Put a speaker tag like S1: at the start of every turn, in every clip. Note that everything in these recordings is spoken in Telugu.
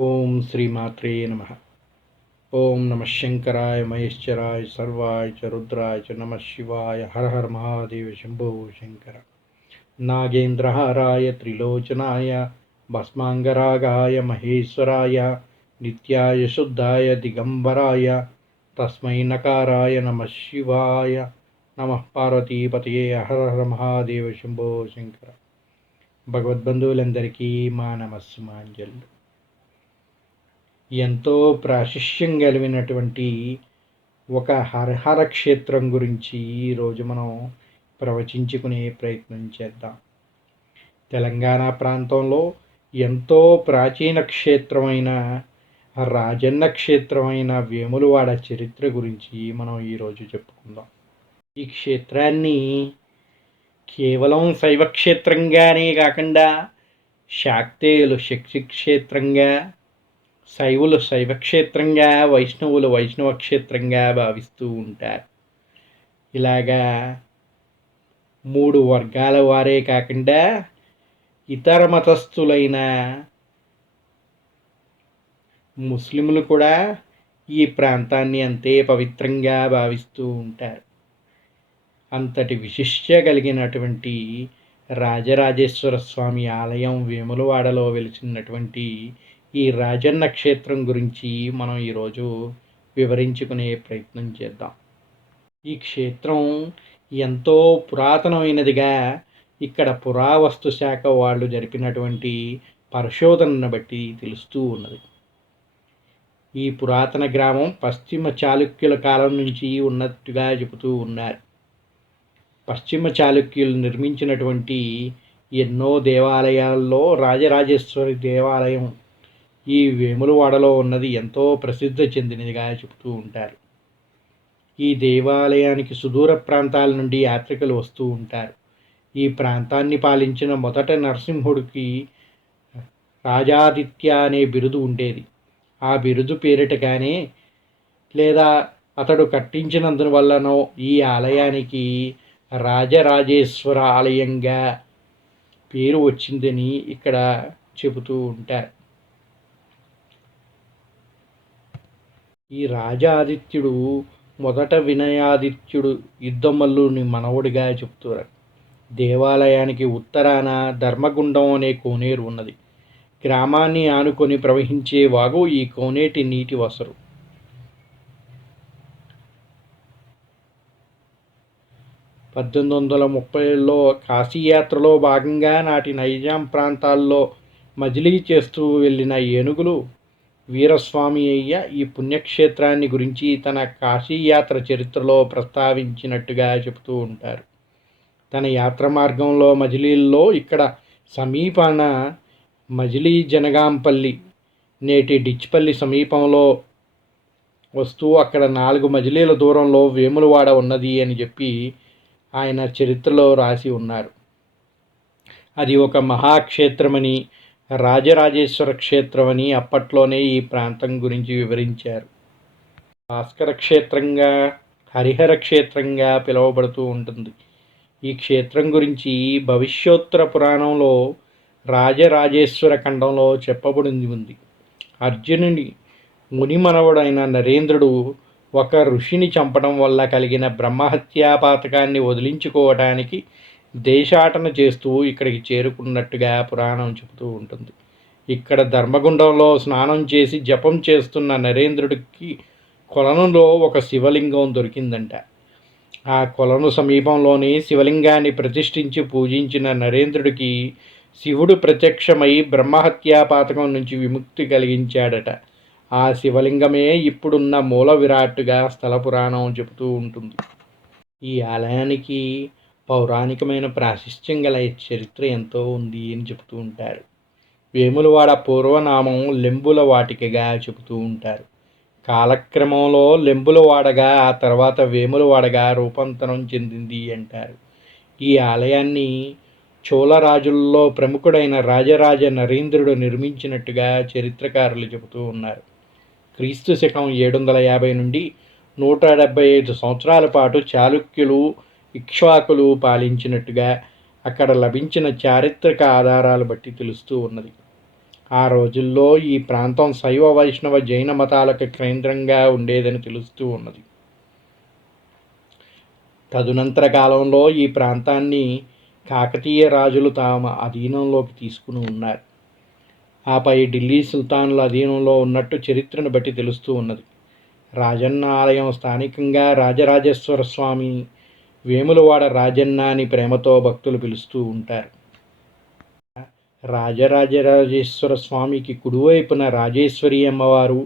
S1: ఓం శ్రీమాత్రే నమ. ఓం నమ శంకరాయ మహేశ్వరాయ సర్వాయ చ రుద్రాయ చ నమ శివాయ హర హర మహాదేవ శంభో శంకర. నాగేంద్రహారాయ త్రిలోచనాయ భస్మాంగరాగాయ మహేశ్వరాయ నిత్యాయ శుద్ధాయ దిగంబరాయ తస్మై నకారాయ నమ శివాయ నమ పార్వతీపతయే హర హర మహాదేవ శంభో శంకర. భగవద్బంధువులందరికీ మా నమస్సుమాంజలు. ఎంతో ప్రాశస్యం కలిగినటువంటి ఒక హరహర క్షేత్రం గురించి ఈరోజు మనం ప్రవచించుకునే ప్రయత్నం చేద్దాం. తెలంగాణ ప్రాంతంలో ఎంతో ప్రాచీన క్షేత్రమైన రాజన్న క్షేత్రమైన వేములవాడ చరిత్ర గురించి మనం ఈరోజు చెప్పుకుందాం. ఈ క్షేత్రాన్ని కేవలం శైవ క్షేత్రంగానే కాకుండా శాక్తేయులు శక్తి క్షేత్రంగా శైవులు శైవక్షేత్రంగా వైష్ణవులు వైష్ణవ క్షేత్రంగా భావిస్తూ ఉంటారు. ఇలాగా మూడు వర్గాల వారే కాకుండా ఇతర మతస్థులైన ముస్లింలు కూడా ఈ ప్రాంతాన్ని అంతే పవిత్రంగా భావిస్తూ ఉంటారు. అంతటి విశిష్ట కలిగినటువంటి రాజరాజేశ్వర స్వామి ఆలయం వేములవాడలో వెలిచినటువంటి ఈ రాజన్న క్షేత్రం గురించి మనం ఈరోజు వివరించుకునే ప్రయత్నం చేద్దాం. ఈ క్షేత్రం ఎంతో పురాతనమైనదిగా ఇక్కడ పురావస్తు శాఖ వాళ్ళు జరిపినటువంటి పరిశోధనను బట్టి తెలుస్తూ ఉన్నది. ఈ పురాతన గ్రామం పశ్చిమ చాళుక్యుల కాలం నుంచి ఉన్నట్టుగా చెబుతూ ఉన్నారు. పశ్చిమ చాళుక్యులు నిర్మించినటువంటి ఎన్నో దేవాలయాల్లో రాజరాజేశ్వరి దేవాలయం ఈ వేములవాడలో ఉన్నది ఎంతో ప్రసిద్ధి చెందినదిగా చెబుతూ ఉంటారు. ఈ దేవాలయానికి సుదూర ప్రాంతాల నుండి యాత్రికులు వస్తూ ఉంటారు. ఈ ప్రాంతాన్ని పాలించిన మొదట నరసింహుడికి రాజాదిత్య అనే బిరుదు ఉండేది. ఆ బిరుదు పేరిటగానే లేదా అతడు కట్టించినందువల్లనో ఈ ఆలయానికి రాజరాజేశ్వర ఆలయంగా పేరు వచ్చిందని ఇక్కడ చెబుతూ ఉంటారు. ఈ రాజాదిత్యుడు మొదట వినయాదిత్యుడు యుద్ధమల్లుని మనవుడిగా చెప్తున్నారు. దేవాలయానికి ఉత్తరాన ధర్మగుండం అనే కోనేరు ఉన్నది. గ్రామాన్ని ఆనుకొని ప్రవహించే వాగు ఈ కోనేటి నీటి వసరు. పద్దెనిమిది వందల ముప్పైలో కాశీయాత్రలో భాగంగా నాటి నైజాం ప్రాంతాల్లో మజిలీ చేస్తూ వెళ్ళిన ఏనుగులు వీరస్వామి అయ్య ఈ పుణ్యక్షేత్రాన్ని గురించి తన కాశీయాత్ర చరిత్రలో ప్రస్తావించినట్టుగా చెబుతూ ఉంటారు. తన యాత్ర మార్గంలో మజిలీల్లో ఇక్కడ సమీపాన మజిలీ జనగాంపల్లి నేటి డిచ్పల్లి సమీపంలో వస్తూ అక్కడ నాలుగు మజిలీల దూరంలో వేములవాడ ఉన్నది అని చెప్పి ఆయన చరిత్రలో రాసి ఉన్నారు. అది ఒక మహాక్షేత్రమని రాజరాజేశ్వర క్షేత్రం అని అప్పట్లోనే ఈ ప్రాంతం గురించి వివరించారు. భాస్కర క్షేత్రంగా హరిహర క్షేత్రంగా పిలువబడుతూ ఉంటుంది. ఈ క్షేత్రం గురించి భవిష్యోత్తర పురాణంలో రాజరాజేశ్వర ఖండంలో చెప్పబడింది ఉంది. అర్జునుని మునిమనవుడైన నరేంద్రుడు ఒక ఋషిని చంపడం వల్ల కలిగిన బ్రహ్మహత్యా పాతకాన్ని వదిలించుకోవటానికి దేశాటన చేస్తూ ఇక్కడికి చేరుకున్నట్టుగా పురాణం చెబుతూ ఉంటుంది. ఇక్కడ ధర్మగుండంలో స్నానం చేసి జపం చేస్తున్న నరేంద్రుడికి కొలనులో ఒక శివలింగం దొరికిందంట. ఆ కొలను సమీపంలోని శివలింగాన్ని ప్రతిష్ఠించి పూజించిన నరేంద్రుడికి శివుడు ప్రత్యక్షమై బ్రహ్మహత్యా పాతకం నుంచి విముక్తి కలిగించాడట. ఆ శివలింగమే ఇప్పుడున్న మూల విరాట్టుగా స్థల పురాణం చెబుతూ ఉంటుంది. ఈ ఆలయానికి పౌరాణికమైన ప్రాశస్త్యం గల చరిత్ర ఎంతో ఉంది అని చెబుతూ ఉంటారు. వేములవాడ పూర్వనామం లెంబుల వాటికగా చెబుతూ ఉంటారు. కాలక్రమంలో లెంబులవాడగా ఆ తర్వాత వేములవాడగా రూపాంతరం చెందింది అంటారు. ఈ ఆలయాన్ని చోళరాజుల్లో ప్రముఖుడైన రాజరాజ నరేంద్రుడు నిర్మించినట్టుగా చరిత్రకారులు చెబుతూ ఉన్నారు. క్రీస్తు శకం ఏడు వందల యాభై నుండి నూట డెబ్బై ఐదు సంవత్సరాల పాటు చాళుక్యులు ఇక్ష్వాకులు పాలించినట్టుగా అక్కడ లభించిన చారిత్రక ఆధారాలు బట్టి తెలుస్తూ ఉన్నది. ఆ రోజుల్లో ఈ ప్రాంతం శైవ వైష్ణవ జైన మతాలకు కేంద్రంగా ఉండేదని తెలుస్తూ ఉన్నది. తదునంతర కాలంలో ఈ ప్రాంతాన్ని కాకతీయ రాజులు తమ అధీనంలోకి తీసుకుని ఉన్నారు. ఆపై ఢిల్లీ సుల్తానుల అధీనంలో ఉన్నట్టు చరిత్రను బట్టి తెలుస్తూ ఉన్నది. రాజన్న ఆలయం స్థానికంగా రాజరాజేశ్వర స్వామి వేములవాడ రాజన్న అని ప్రేమతో భక్తులు పిలుస్తూ ఉంటారు. రాజరాజరాజేశ్వర స్వామికి కుడివైపున రాజేశ్వరి అమ్మవారు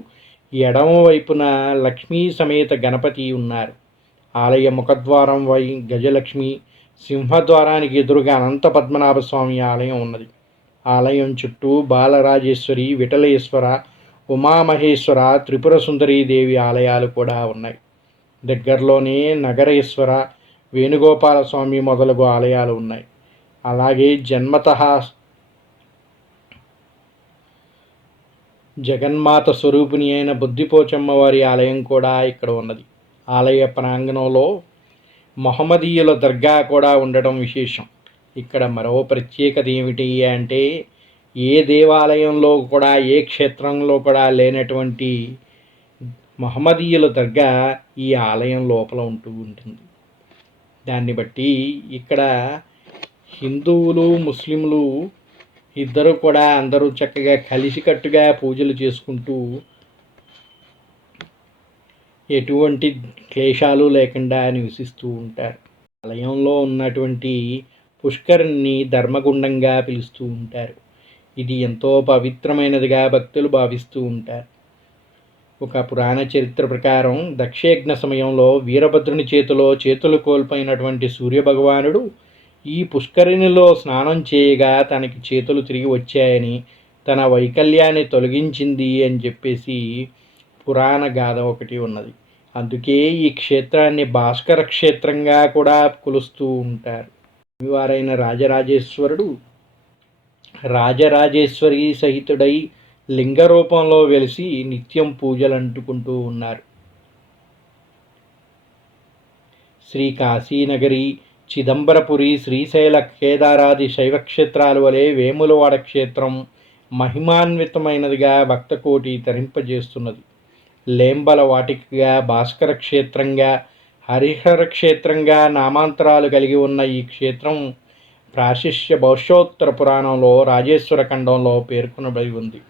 S1: ఎడమ వైపున లక్ష్మీ సమేత గణపతి ఉన్నారు. ఆలయ ముఖద్వారం వై గజలక్ష్మి సింహద్వారానికి ఎదురుగా అనంత పద్మనాభ స్వామి ఆలయం ఉన్నది. ఆలయం చుట్టూ బాలరాజేశ్వరి విఠలేశ్వర ఉమామహేశ్వర త్రిపుర దేవి ఆలయాలు కూడా ఉన్నాయి. దగ్గరలోనే నగరేశ్వర వేణుగోపాల స్వామి మొదలగు ఆలయాలు ఉన్నాయి. అలాగే జన్మత జగన్మాత స్వరూపిణి అయిన బుద్ధిపోచమ్మ వారి ఆలయం కూడా ఇక్కడ ఉన్నది. ఆలయ ప్రాంగణంలో మహమ్మదీయుల దర్గా కూడా ఉండడం విశేషం. ఇక్కడ మరో ప్రత్యేకత ఏమిటి అంటే ఏ దేవాలయంలో కూడా ఏ క్షేత్రంలో కూడా లేనటువంటి మహమ్మదీయుల దర్గా ఈ ఆలయం లోపల ఉంటూ ఉంటుంది. దాన్ని బట్టి ఇక్కడ హిందువులు ముస్లింలు ఇద్దరు కూడా అందరూ చక్కగా కలిసికట్టుగా పూజలు చేసుకుంటూ ఎటువంటి క్లేశాలు లేకుండా నివసిస్తూ ఉంటారు. ఆలయంలో ఉన్నటువంటి పుష్కరిణి ధర్మగుండంగా పిలుస్తూ ఉంటారు. ఇది ఎంతో పవిత్రమైనదిగా భక్తులు భావిస్తూ ఉంటారు. ఒక పురాణ చరిత్ర ప్రకారం దక్షయజ్ఞ సమయంలో వీరభద్రుని చేతిలో చేతులు కోల్పోయినటువంటి సూర్యభగవానుడు ఈ పుష్కరిణిలో స్నానం చేయగా తనకి చేతులు తిరిగి వచ్చాయని తన వైకల్యాన్ని తొలగించింది అని చెప్పేసి పురాణ గాథ ఒకటి ఉన్నది. అందుకే ఈ క్షేత్రాన్ని భాస్కర క్షేత్రంగా కూడా కొలుస్తూ ఉంటారు. వారైన రాజరాజేశ్వరుడు రాజరాజేశ్వరి సహితుడై లింగ రూపంలో వెలిసి నిత్యం పూజలు అంటుకుంటూ ఉన్నారు. శ్రీ కాశీనగరి చిదంబరపురి శ్రీశైల కేదారాది శైవక్షేత్రాల వలె వేములవాడ క్షేత్రం మహిమాన్వితమైనదిగా భక్తకోటి తరింపజేస్తున్నది. లేంబల వాటికగా భాస్కర క్షేత్రంగా హరిహర క్షేత్రంగా నామాంతరాలు కలిగి ఉన్న ఈ క్షేత్రం ప్రాశిష్య భవిష్యోత్తర పురాణంలో రాజేశ్వర ఖండంలో పేర్కొనబడి ఉంది.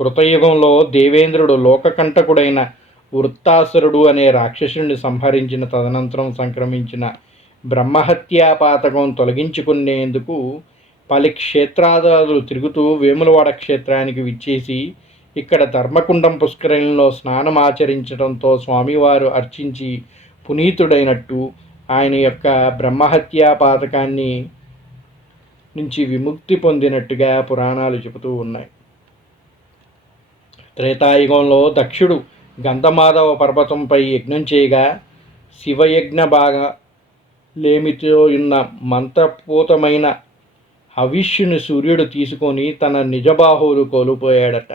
S1: కృతయుగంలో దేవేంద్రుడు లోకకంటకుడైన వృత్తాసురుడు అనే రాక్షసుడిని సంహరించిన తదనంతరం సంక్రమించిన బ్రహ్మహత్యా పాతకం తొలగించుకునేందుకు పలు క్షేత్రాదాలు తిరుగుతూ వేములవాడ క్షేత్రానికి విచ్చేసి ఇక్కడ ధర్మకుండం పుష్కరిణిలో స్నానం ఆచరించడంతో స్వామివారు అర్చించి పునీతుడైనట్టు ఆయన యొక్క బ్రహ్మహత్యా పాతకాన్ని నుంచి విముక్తి పొందినట్టుగా పురాణాలు చెబుతూ ఉన్నాయి. త్రేతాయుగంలో దక్షుడు గంధమాధవ పర్వతంపై యజ్ఞం చేయగా శివయజ్ఞ భాగ లేమితో ఉన్న మంత్రపూతమైన హవిష్యుని సూర్యుడు తీసుకొని తన నిజబాహువులు కోల్పోయాడట.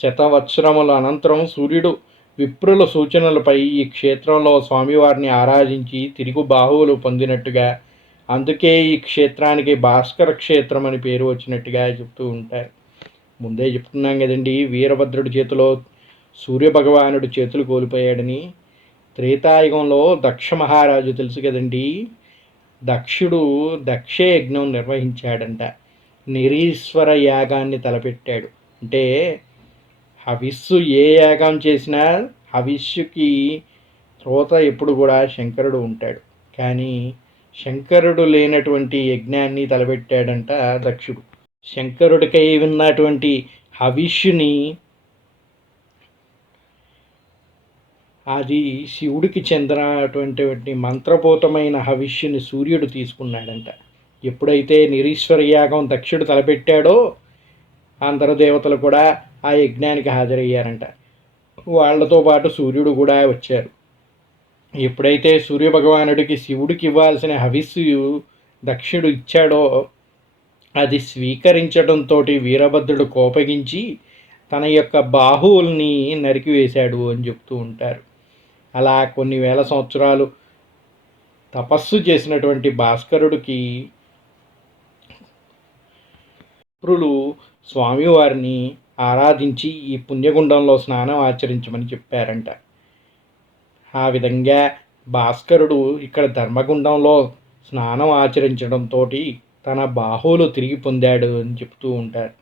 S1: శతవత్సరముల అనంతరం సూర్యుడు విప్రుల సూచనలపై ఈ క్షేత్రంలో స్వామివారిని ఆరాధించి తిరుగు బాహువులు పొందినట్టుగా అందుకే ఈ క్షేత్రానికి భాస్కర క్షేత్రం అని పేరు వచ్చినట్టుగా చెప్తూ ఉంటారు. ముందే చెప్తున్నాం కదండి వీరభద్రుడి చేతిలో సూర్యభగవానుడు చేతులు కోల్పోయాడని. త్రేతాయుగంలో దక్ష మహారాజు తెలుసు కదండి దక్షుడు దక్ష యజ్ఞం నిర్వహించాడంట. నిరీశ్వర యాగాన్ని తలపెట్టాడు. అంటే హవిస్సు ఏ యాగం చేసినా హవిష్యుకి శ్రోత ఎప్పుడు కూడా శంకరుడు ఉంటాడు. కానీ శంకరుడు లేనటువంటి యజ్ఞాన్ని తలపెట్టాడంట దక్షుడు. శంకరుడికై ఉన్నటువంటి హవిష్యుని అది శివుడికి చెందినటువంటి మంత్రపూతమైన హవిష్యుని సూర్యుడు తీసుకున్నాడంట. ఎప్పుడైతే నిరీశ్వర యాగం దక్షుడు తలపెట్టాడో అందరు దేవతలు కూడా ఆ యజ్ఞానికి హాజరయ్యారంట. వాళ్ళతో పాటు సూర్యుడు కూడా వచ్చారు. ఎప్పుడైతే సూర్యభగవానుడికి శివుడికి ఇవ్వాల్సిన హవిస్సు దక్షుడు ఇచ్చాడో అది స్వీకరించడంతో వీరభద్రుడు కోపగించి తన యొక్క బాహువుల్ని నరికివేశాడు అని చెప్తూ ఉంటారు. అలా కొన్ని వేల సంవత్సరాలు తపస్సు చేసినటువంటి భాస్కరుడికి విప్రులు స్వామివారిని ఆరాధించి ఈ పుణ్యగుండంలో స్నానం ఆచరించమని చెప్పారంట. ఆ విధంగా భాస్కరుడు ఇక్కడ ధర్మగుండంలో స్నానం ఆచరించడంతో తన బాహువులు తిరిగి పొందాడు అని చెబుతూ ఉంటారు.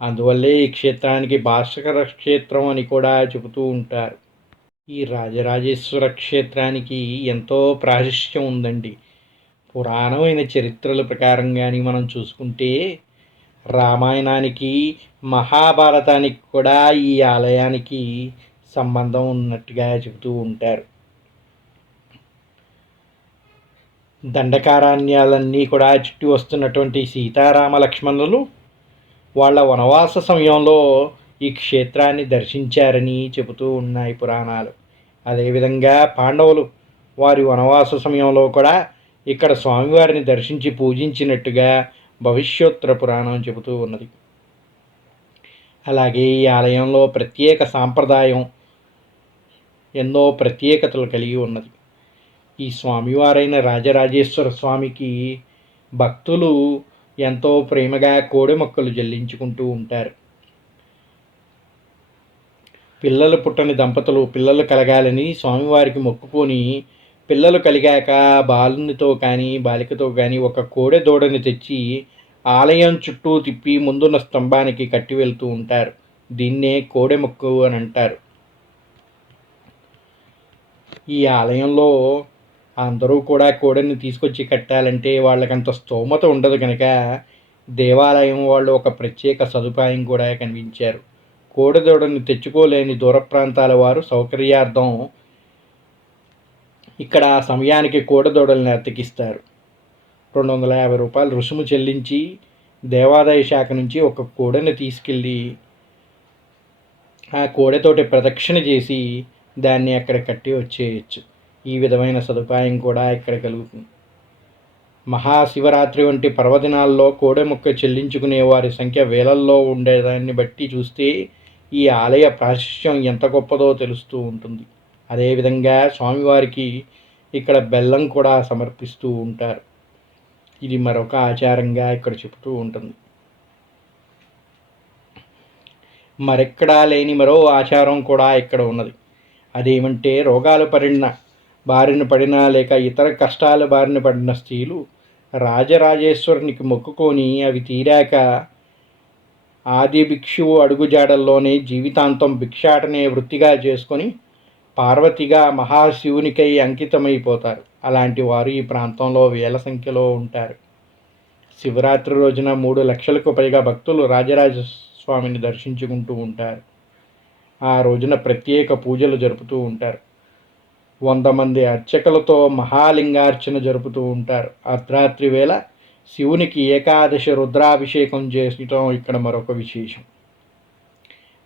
S1: అందువల్లే ఈ క్షేత్రానికి భాస్కర క్షేత్రం అని కూడా చెబుతూ ఉంటారు. ఈ రాజరాజేశ్వర క్షేత్రానికి ఎంతో ప్రాశస్త్యం ఉందండి. పురాణమైన చరిత్రల ప్రకారం కానీ మనం చూసుకుంటే రామాయణానికి మహాభారతానికి కూడా ఈ ఆలయానికి సంబంధం ఉన్నట్టుగా చెబుతూ ఉంటారు. దండకారణ్యాలన్నీ కూడా చుట్టూ వస్తున్నటువంటి సీతారామ లక్ష్మణులు వాళ్ళ వనవాస సమయంలో ఈ క్షేత్రాన్ని దర్శించారని చెబుతూ ఉన్నాయి పురాణాలు. అదేవిధంగా పాండవులు వారి వనవాస సమయంలో కూడా ఇక్కడ స్వామివారిని దర్శించి పూజించినట్టుగా భవిష్యోత్తర పురాణం చెబుతూ ఉన్నది. అలాగే ఈ ఆలయంలో ప్రత్యేక సాంప్రదాయం ఎన్నో ప్రత్యేకతలు కలిగి ఉన్నది. ఈ స్వామివారైన రాజరాజేశ్వర స్వామికి భక్తులు ఎంతో ప్రేమగా కోడి మొక్కలు జల్లించుకుంటూ ఉంటారు. పిల్లలు పుట్టని దంపతులు పిల్లలు కలగాలని స్వామివారికి మొక్కుకొని పిల్లలు కలిగాక బాలునితో కానీ బాలికతో కానీ ఒక కోడె దూడని తెచ్చి ఆలయం చుట్టూ తిప్పి ముందున్న స్తంభానికి కట్టి వెళ్తూ ఉంటారు. దీన్నే కోడె మొక్కు అని అంటారు. ఈ ఆలయంలో అందరూ కూడా కోడిని తీసుకొచ్చి కట్టాలంటే వాళ్ళకంత స్తోమత ఉండదు కనుక దేవాలయం వాళ్ళు ఒక ప్రత్యేక సదుపాయం కూడా కనిపించారు. కోడదూడని తెచ్చుకోలేని దూర ప్రాంతాల వారు సౌకర్యార్థం ఇక్కడ సమయానికి కోడెదోడల్ని అతికిస్తారు. రెండు వందల యాభై రూపాయలు రుసుము చెల్లించి దేవాదాయ శాఖ నుంచి ఒక కోడెని తీసుకెళ్ళి ఆ కోడెతోటి ప్రదక్షిణ చేసి దాన్ని అక్కడ కట్టి వచ్చేయచ్చు. ఈ విధమైన సదుపాయం కూడా ఇక్కడ కలుగుతుంది. మహాశివరాత్రి వంటి పర్వదినాల్లో కోడెముక్క చెల్లించుకునే వారి సంఖ్య వేలల్లో ఉండేదాన్ని బట్టి చూస్తే ఈ ఆలయ ప్రాశస్త్యం ఎంత గొప్పదో తెలుస్తూ ఉంటుంది. అదేవిధంగా స్వామివారికి ఇక్కడ బెల్లం కూడా సమర్పిస్తూ ఉంటారు. ఇది మరొక ఆచారంగా ఇక్కడ చెబుతూ ఉంటుంది. మరెక్కడా లేని మరో ఆచారం కూడా ఇక్కడ ఉన్నది. అదేమంటే రోగాలు పరిణ బారిన పడిన లేక ఇతర కష్టాల బారిన పడిన స్త్రీలు రాజరాజేశ్వరునికి మొక్కుకొని అవి తీరాక ఆది భిక్షువు అడుగుజాడల్లోనే జీవితాంతం భిక్షాటనే వృత్తిగా చేసుకొని పార్వతిగా మహాశివునికై అంకితమైపోతారు. అలాంటి వారు ఈ ప్రాంతంలో వేల సంఖ్యలో ఉంటారు. శివరాత్రి రోజున మూడు లక్షలకు పైగా భక్తులు రాజరాజ స్వామిని దర్శించుకుంటూ ఉంటారు. ఆ రోజున ప్రత్యేక పూజలు జరుపుతూ ఉంటారు. వంద మంది అర్చకులతో మహాలింగార్చన జరుపుతూ ఉంటారు. అర్ధరాత్రి వేళ శివునికి ఏకాదశి రుద్రాభిషేకం చేయటం ఇక్కడ మరొక విశేషం.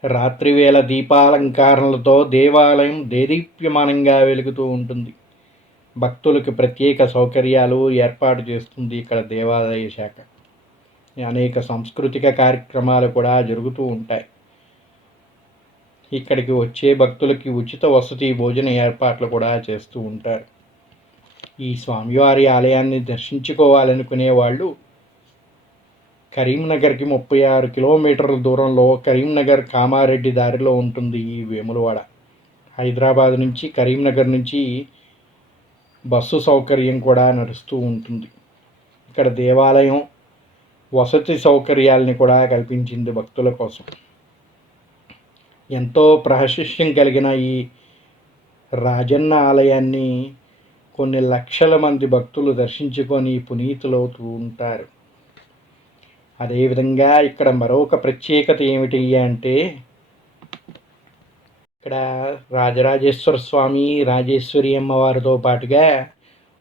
S1: రాత్రివేళ దీపాలంకారణలతో దేవాలయం దేదీప్యమానంగా వెలుగుతూ ఉంటుంది. భక్తులకు ప్రత్యేక సౌకర్యాలు ఏర్పాటు చేస్తుంది ఇక్కడ దేవాలయ శాఖ. అనేక సాంస్కృతిక కార్యక్రమాలు కూడా జరుగుతూ ఉంటాయి. ఇక్కడికి వచ్చే భక్తులకి ఉచిత వసతి భోజన ఏర్పాట్లు కూడా చేస్తూ ఉంటారు. ఈ స్వామివారి ఆలయాన్ని దర్శించుకోవాలనుకునే వాళ్ళు కరీంనగర్కి ముప్పై ఆరు కిలోమీటర్ల దూరంలో కరీంనగర్ కామారెడ్డి దారిలో ఉంటుంది ఈ వేములవాడ. హైదరాబాద్ నుంచి కరీంనగర్ నుంచి బస్సు సౌకర్యం కూడా నడుస్తూ ఉంటుంది. ఇక్కడ దేవాలయం వసతి సౌకర్యాలని కూడా కల్పించింది భక్తుల కోసం. ఎంతో ప్రాశస్త్యం కలిగిన ఈ రాజన్న ఆలయాన్ని కొన్ని లక్షల మంది భక్తులు దర్శించుకొని పునీతులవుతూ ఉంటారు. అదేవిధంగా ఇక్కడ మరొక ప్రత్యేకత ఏమిటి అంటే ఇక్కడ రాజరాజేశ్వర స్వామి రాజేశ్వరి అమ్మవారితో పాటుగా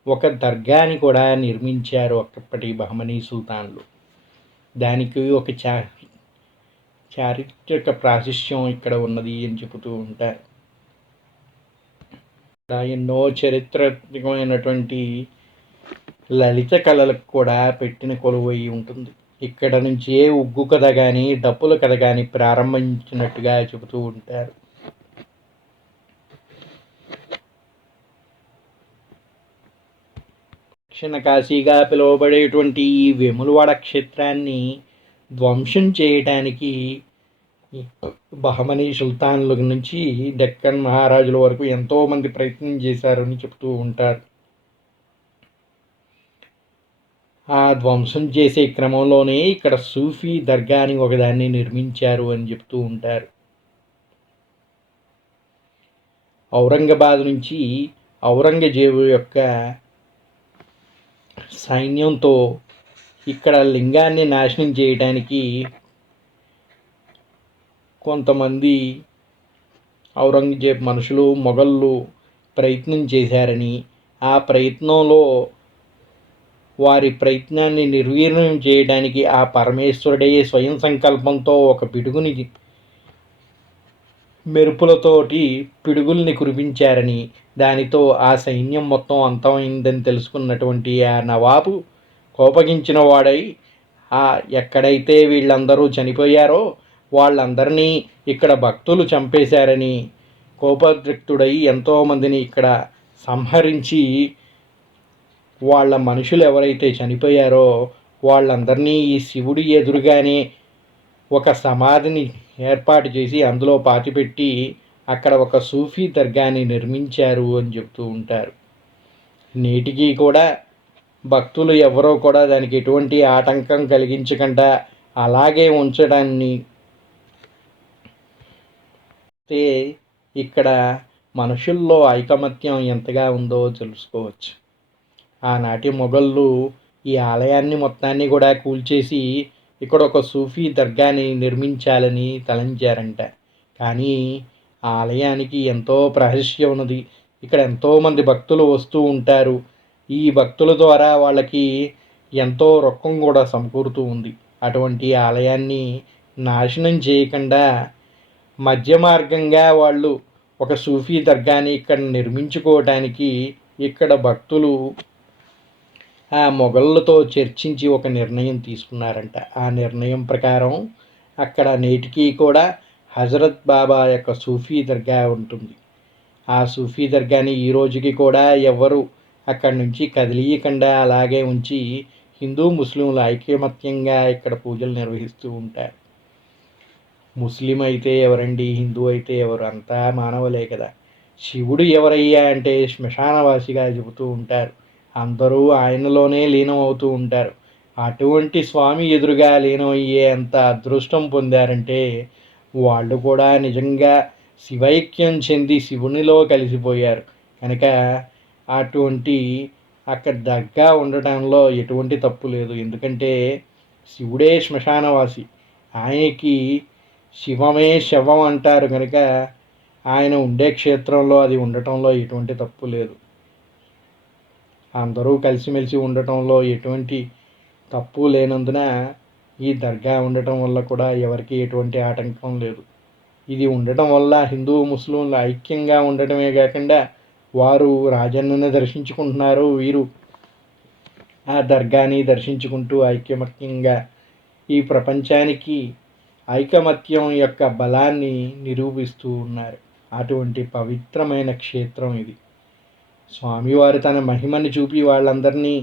S1: ఒక దర్గాని కూడా నిర్మించారు ఒకప్పటి బహమనీ సుల్తాన్లు. దానికి ఒక చా చారిత్రక ప్రాశిష్యం ఇక్కడ ఉన్నది అని చెబుతూ ఉంటారు. ఇక్కడ ఎన్నో చరిత్రాత్మకమైనటువంటి లలిత కళలకు కూడా పెట్టిన కొలువై ఉంటుంది. ఇక్కడ నుంచే ఉగ్గు కథ కానీ డప్పుల కథ కానీ ప్రారంభించినట్టుగా చెబుతూ ఉంటారు. దక్షిణ కాశీగా పిలువబడేటువంటి ఈ వేములవాడ క్షేత్రాన్ని ధ్వంసం చేయటానికి బహమనీ సుల్తాన్ల నుంచి డెక్కన్ మహారాజుల వరకు ఎంతోమంది ప్రయత్నం చేశారని చెప్తూ ఉంటారు. ఆ ధ్వంసం చేసే క్రమంలోనే ఇక్కడ సూఫీ దర్గాని ఒకదాన్ని నిర్మించారు అని చెప్తూ ఉంటారు. ఔరంగాబాద్ నుంచి ఔరంగజేబు యొక్క సైన్యంతో ఇక్కడ లింగాన్ని నాశనం చేయడానికి కొంతమంది ఔరంగజేబ్ మనుషులు మొఘళ్ళు ప్రయత్నం చేశారని ఆ ప్రయత్నంలో వారి ప్రయత్నాన్ని నిర్వీర్యం చేయడానికి ఆ పరమేశ్వరుడే స్వయం సంకల్పంతో ఒక పిడుగుని మెరుపులతోటి పిడుగుల్ని కురిపించారని దానితో ఆ సైన్యం మొత్తం అంతమైందని తెలుసుకున్నటువంటి ఆ నవాబు కోపగించిన వాడై ఆ ఎక్కడైతే వీళ్ళందరూ చనిపోయారో వాళ్ళందరినీ ఇక్కడ భక్తులు చంపేశారని కోపద్రిక్తుడై ఎంతోమందిని ఇక్కడ సంహరించి వాళ్ళ మనుషులు ఎవరైతే చనిపోయారో వాళ్ళందరినీ ఈ శివుడి ఎదురుగానే ఒక సమాధిని ఏర్పాటు చేసి అందులో పాతిపెట్టి అక్కడ ఒక సూఫీ దర్గాని నిర్మించారు అని చెప్తూ ఉంటారు. నేటికి కూడా భక్తులు ఎవరో కూడా దానికి ఎటువంటి ఆటంకం కలిగించకుండా అలాగే ఉంచడాన్ని ఇక్కడ మనుషుల్లో ఐకమత్యం ఎంతగా ఉందో తెలుసుకోవచ్చు. ఆనాటి మొఘళ్ళు ఈ ఆలయాన్ని మొత్తాన్ని కూడా కూల్చేసి ఇక్కడ ఒక సూఫీ దర్గాని నిర్మించాలని తలంచారంట. కానీ ఆలయానికి ఎంతో ప్రహస్యం ఉన్నది. ఇక్కడ ఎంతోమంది భక్తులు వస్తూ ఉంటారు. ఈ భక్తుల ద్వారా వాళ్ళకి ఎంతో రొక్కం కూడా సమకూరుతూ ఉంది. అటువంటి ఆలయాన్ని నాశనం చేయకుండా మధ్య మార్గంగా వాళ్ళు ఒక సూఫీ దర్గాని ఇక్కడ నిర్మించుకోవటానికి ఇక్కడ భక్తులు ఆ మొఘళ్ళతో చర్చించి ఒక నిర్ణయం తీసుకున్నారంట. ఆ నిర్ణయం ప్రకారం అక్కడ నేటికి కూడా హజరత్ బాబా యొక్క సూఫీ దర్గా ఉంటుంది. ఆ సూఫీ దర్గాని ఈ రోజుకి కూడా ఎవరు అక్కడి నుంచి కదిలీయకుండా అలాగే ఉంచి హిందూ ముస్లింలు ఐకమత్యంగా ఇక్కడ పూజలు నిర్వహిస్తూ ఉంటారు. ముస్లిం అయితే ఎవరండి? హిందూ అయితే ఎవరు అంతా మానవులే కదా. శివుడు ఎవరయ్యా అంటే శ్మశానవాసిగా చెబుతూ ఉంటారు. అందరూ ఆయనలోనే లీనం అవుతూ ఉంటారు. అటువంటి స్వామి ఎదురుగా లీనమయ్యే అంత అదృష్టం పొందారంటే వాళ్ళు కూడా నిజంగా శివైక్యం చెంది శివునిలో కలిసిపోయారు. కనుక అటువంటి అక్కడ దగ్గర ఉండటంలో ఎటువంటి తప్పు లేదు. ఎందుకంటే శివుడే శ్మశానవాసి. ఆయనకి శివమే శవం అంటారు కనుక ఆయన ఉండే క్షేత్రంలో అది ఉండటంలో ఎటువంటి తప్పు లేదు. అందరూ కలిసిమెలిసి ఉండటంలో ఎటువంటి తప్పు లేనందున ఈ దర్గా ఉండటం వల్ల కూడా ఎవరికి ఎటువంటి ఆటంకం లేదు. ఇది ఉండటం వల్ల హిందూ ముస్లింలు ఐక్యంగా ఉండటమే కాకుండా వారు రాజన్నను దర్శించుకుంటున్నారు. వీరు ఆ దర్గాని దర్శించుకుంటూ ఐక్యమత్యంగా ఈ ప్రపంచానికి ఐకమత్యం యొక్క బలాన్ని నిరూపిస్తూ ఉన్నారు. అటువంటి పవిత్రమైన క్షేత్రం ఇది. స్వామివారు తన మహిమని చూపి వాళ్ళందరినీ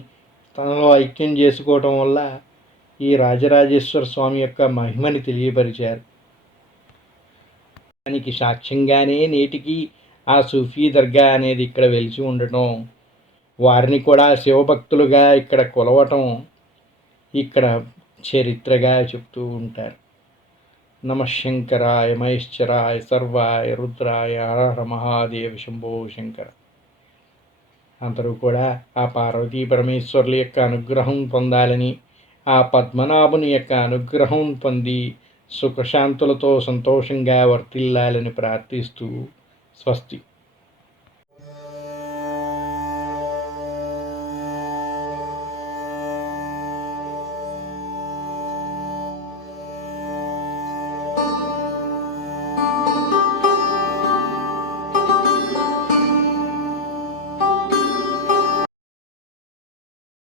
S1: తనలో ఐక్యం చేసుకోవటం వల్ల ఈ రాజరాజేశ్వర స్వామి యొక్క మహిమని తెలియపరిచారు. దానికి సాక్ష్యంగానే నేటికి ఆ సూఫీ దర్గా అనేది ఇక్కడ వెలిసి ఉండటం వారిని కూడా శివభక్తులుగా ఇక్కడ కొలవటం ఇక్కడ చరిత్రగా చెప్తూ ఉంటారు. నమశంకరాయ మహేశ్వరాయ సర్వాయ రుద్రాయ హర మహాదేవ శంభో శంకర అందరూ కూడా ఆ పార్వతీ పరమేశ్వరుల యొక్క అనుగ్రహం పొందాలని ఆ పద్మనాభుని యొక్క అనుగ్రహం పొంది సుఖశాంతులతో సంతోషంగా వర్తిల్లాలని ప్రార్థిస్తూ స్వస్తి.